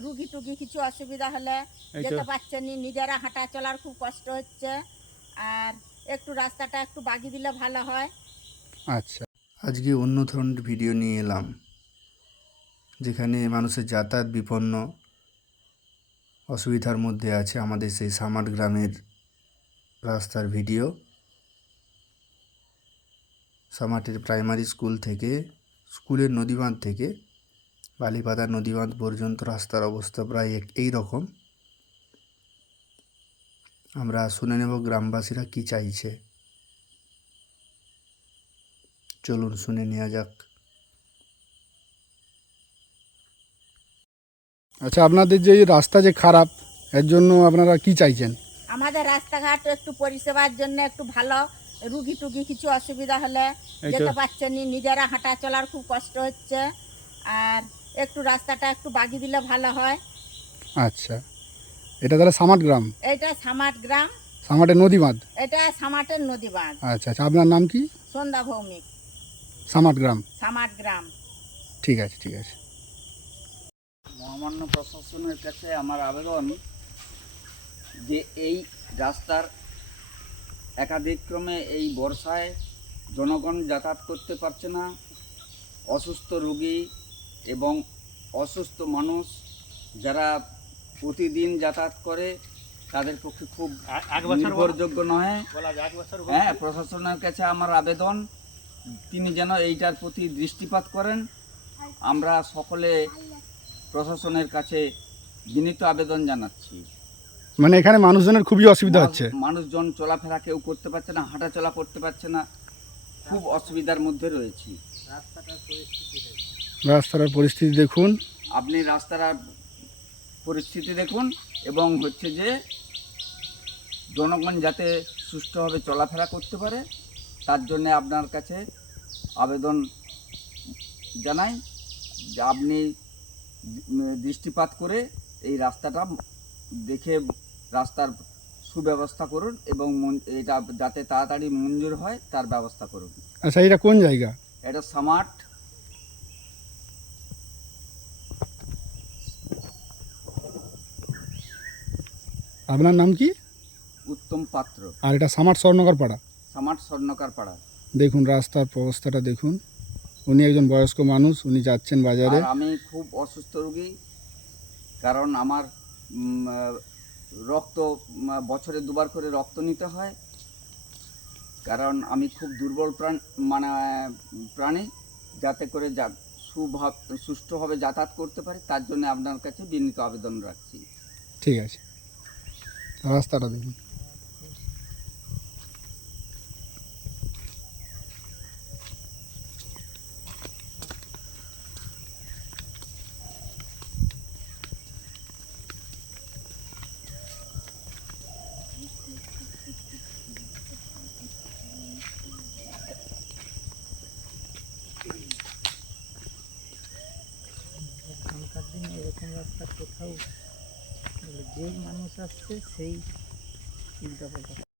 রুগী টুগী কিছু অসুবিধা হলে এই তো যেতে পারছেন না, নিজেরা হাঁটা চলার খুব কষ্ট হচ্ছে। আর একটু রাস্তাটা একটু বাগিয়ে দিলে ভালো হয়। আচ্ছা, আজকে অন্য ধরনের ভিডিও নিয়ে এলাম, যেখানে মানুষের যাতায়াত বিপন্ন অসুবিধার মধ্যে আছে। আমাদের সেই সামার গ্রামের রাস্তার ভিডিও। সামাটের প্রাইমারি স্কুল থেকে, স্কুলের নদীবাঁধ থেকে বালিপাদা নদীবাঁধ পর্যন্ত রাস্তার অবস্থা প্রায় এই রকম। আমরা শুনে নেব গ্রামবাসীরা কি চাইছে। চলুন শুনে নেওয়া যাক। আচ্ছা, আপনাদের যে রাস্তা যে খারাপ, এর জন্য আপনারা কি চাইছেন? আমাদের রাস্তাঘাট একটু পরিষেবার জন্য একটু ভালো, রুগী টুগী কিছু অসুবিধা হলে এই তো যেতে পারছেন না, নিজেরা হাঁটা চলার খুব কষ্ট হচ্ছে। আর একটু রাস্তাটা একটু বাগিয়ে দিলে ভালো হয়। আচ্ছা, এটা তাহলে সামাট গ্রাম, এটা সামাট গ্রাম, সামাটের নদীবাঁধ। এটা সামাটের নদী বাঁধ। আচ্ছা আচ্ছা, আপনার নাম কি? সন্ধ্যা ভৌমিক, সামাট গ্রাম। সামাট গ্রাম। ঠিক আছে ঠিক আছে। মহামান্য প্রশাসনের কাছে আমার আবেদন যে এই রাস্তার একাধিক্রমে এই বর্ষায় জনগণ যাতায়াত করতে পারছে না। অসুস্থ রোগী এবং অসুস্থ মানুষ যারা প্রতিদিন যাতায়াত করে তাদের পক্ষে খুব নির্ভরযোগ্য নয়। হ্যাঁ, প্রশাসনের কাছে আমার আবেদন তিনি যেন এইটার প্রতি দৃষ্টিপাত করেন। আমরা সকলে প্রশাসনের কাছে বিনীত আবেদন জানাচ্ছি। মানে এখানে মানুষজনের খুবই অসুবিধা হচ্ছে। মানুষজন চলাফেরা কেউ করতে পারছে না, হাঁটাচলা করতে পারছে না, খুব অসুবিধার মধ্যে রয়েছি। রাস্তার পরিস্থিতি দেখুন। আপনি রাস্তার পরিস্থিতি দেখুন এবং হচ্ছে যে জনগণ যাতে সুষ্ঠুভাবে চলাফেরা করতে পারে তার জন্য আপনার কাছে আবেদন জানাই যে আপনি দৃষ্টিপাত করে এই রাস্তাটা দেখে রাস্তার সুব্যবস্থা করুন এবং এটা যাতে তাড়াতাড়ি মঞ্জুর হয় তার ব্যবস্থা করুন। আচ্ছা, এটা কোন জায়গা? এটা সামাট। আপনার নাম কি? উত্তম পাত্র। আর এটা সামাট স্বর্ণকার পাড়া। সামাট স্বর্ণকার পাড়া। দেখুন রাস্তার অবস্থাটা দেখুন। উনি একজন বয়স্ক মানুষ, উনি যাচ্ছেন বাজারে। আর আমি খুব অসুস্থ রোগী, কারণ আমার রক্ত বছরে দুবার করে রক্ত নিতে হয়, কারণ আমি খুব দুর্বল প্রাণী, যাতে করে সুষ্ঠুভাবে যাতায়াত করতে পারি তার জন্য আপনার কাছে বিনীত আবেদন রাখছি। ঠিক আছে, রাস্তাটা দেখুন। এখনকার দিনে এরকম রাস্তা কোথাও যেই মানুষ আসছে সেই চিন্তা ভাবনা